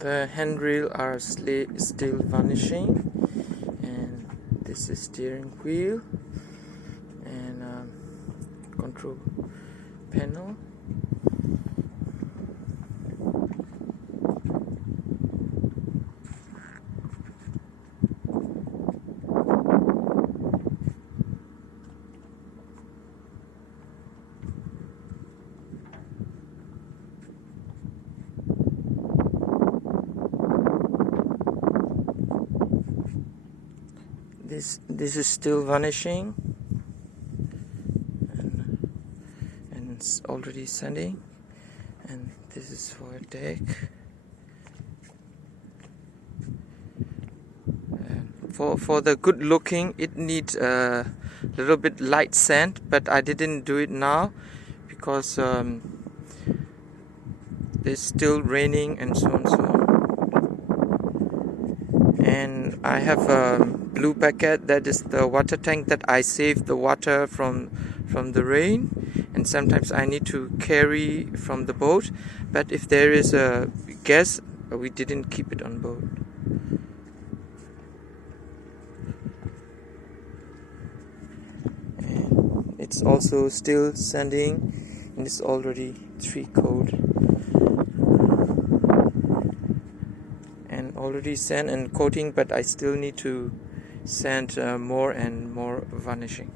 The handrail are still vanishing, and this is steering wheel and control panel. This is still vanishing, and it's already sending. And this is for a deck. For the good looking, it needs a little bit light sand, but I didn't do it now because it's still raining and so on. And I have a blue bucket, that is the water tank that I save the water from the rain, and sometimes I need to carry from the boat, but if there is a gas, we didn't keep it on board. And it's also still sanding, and it's already 3 coat. Already sand and coating, but I still need to sand more and more varnishing.